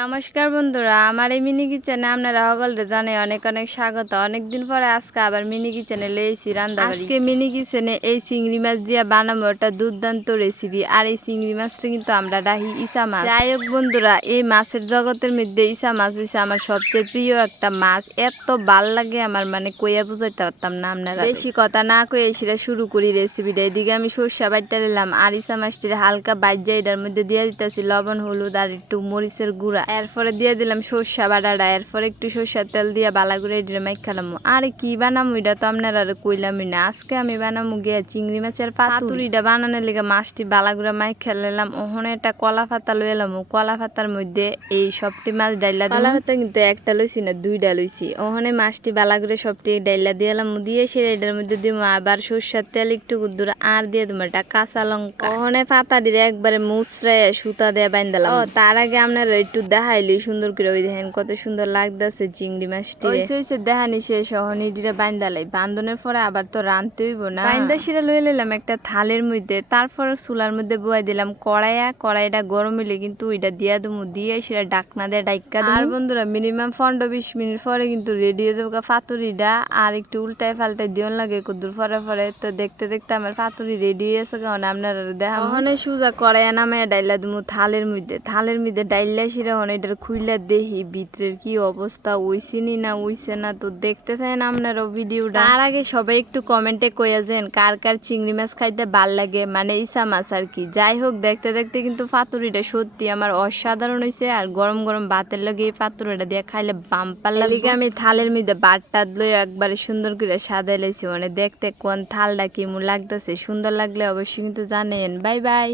নমস্কার বন্ধুরা আমার এই মিনি কিচেনে আপনারা সকলকে জানাই অনেক অনেক স্বাগত। অনেকদিন পরে আজকে আবার মিনি কিচেনে লেয়েছি রান্না আজকে মিনি কিচেনে এই চিংড়ি মাছ দিয়ে বানাবো একটা দুর্দান্ত রেসিপি আর এই চিংড়ি মাছটা কিন্তু আমরা ডাহি ইসা মাছ। যাই হোক বন্ধুরা এই মাছের জগতের মধ্যে ইসা মাছ হয়েছে আমার সবচেয়ে প্রিয় একটা মাছ। এত ভালো লাগে আমার মানে কইয়া বুঝাইতে পারতাম না আপনারা। বেশি কথা না কয়ে সেটা শুরু করি রেসিপিটা এদিকে আমি সর্ষা বাইটা নিলাম আর ইসা মাছটির হালকা বাইজা এটার মধ্যে দিয়ে দিতেছি। লবণ হলুদ আর একটু মরিচের গুঁড়া। এরপরে দিয়ে দিলাম সর্ষা বাটাটা এরপরে একটু সর্ষার তেল দিয়ে বালা করে এটা মাইখালাম আরে কি বানামু এটা তো আপনারা আর কইলামই না। আজকে আমি বানামু গিয়া চিংড়ি মাছের পাতুরিটা বানানোর লেগে মাছটি বালা করে মাই খেলাম ওখানে একটা কলা পাতা লই এলাম। কলা পাতার মধ্যে এই সবটি মাছ ডাইলা কলা পাতা কিন্তু একটা লইছি না দুইটা লইছি। ওখানে মাছটি বালা করে সবটি ডাইলা দিয়ে এলাম। দিয়ে সে এটার মধ্যে দিব আবার সর্ষার তেল একটু গুদ্দুর আর দিয়ে দেবো একটা কাঁচা লঙ্কা। ওখানে পাতা দিয়ে একবারে মুসরায় সুতা দিয়ে বাইন্দালাম তার আগে আপনারা একটু দেখাইলি সুন্দর করে ওই দেখেন কত সুন্দর লাগতেছে চিংড়ি মাছটি। হইছে দেখানি শেষ অহনি ডিরে বাইন্দালাই বান্ধনের পরে আবার তো রানতে হইব না। বাইন্দা শিরা লয়ে নিলাম একটা থালের মধ্যে তারপর চুলার মধ্যে বয়াই দিলাম। কড়াইয়া কড়াইটা গরম হইলে কিন্তু ওইটা দিয়া দেবো দিয়ে সেটা ডাকনা দিয়ে ডাইকা আর বন্ধুরা মিনিমাম পনেরো বিশ মিনিট পরে কিন্তু রেডি হয়ে যাব পাতুরিটা আর একটু উল্টায় পাল্টায় দিও লাগে কদ্দুর পরে পরে। তো দেখতে দেখতে আমার পাতুরি রেডি হয়ে গেছে কারণ আপনারা দেখা ওখানে সুজা কড়াইয়া নামে ডাইলা দেবো থালের মধ্যে। থালের মধ্যে ডাইলা শিরা মানে এটার খুইলা দেখি ভিতরের কি অবস্থা ওইসিনি না ওইসে না তো দেখতে থাকেন আপনারা ভিডিওটা। তার আগে সবাই একটু কমেন্টে কইয়া যেন কার কার চিংড়ি মাছ খাইতে ভালো লাগে মানে ইসা মাছ আর কি। যাই হোক দেখতে দেখতে কিন্তু পাতুরিটা সত্যি আমার অসাধারণ হয়েছে আর গরম গরম ভাতের লগে এই পাতুরিটা দিয়ে খাইলে বাম্পার লাগে আমি থালের মধ্যে বাটটা লই একবারে সুন্দর করে সাজাই লাইছি মানে দেখতে কোন থালটা কেমন লাগতেছে সুন্দর লাগলে অবশ্যই কিন্তু জানেন বাই বাই।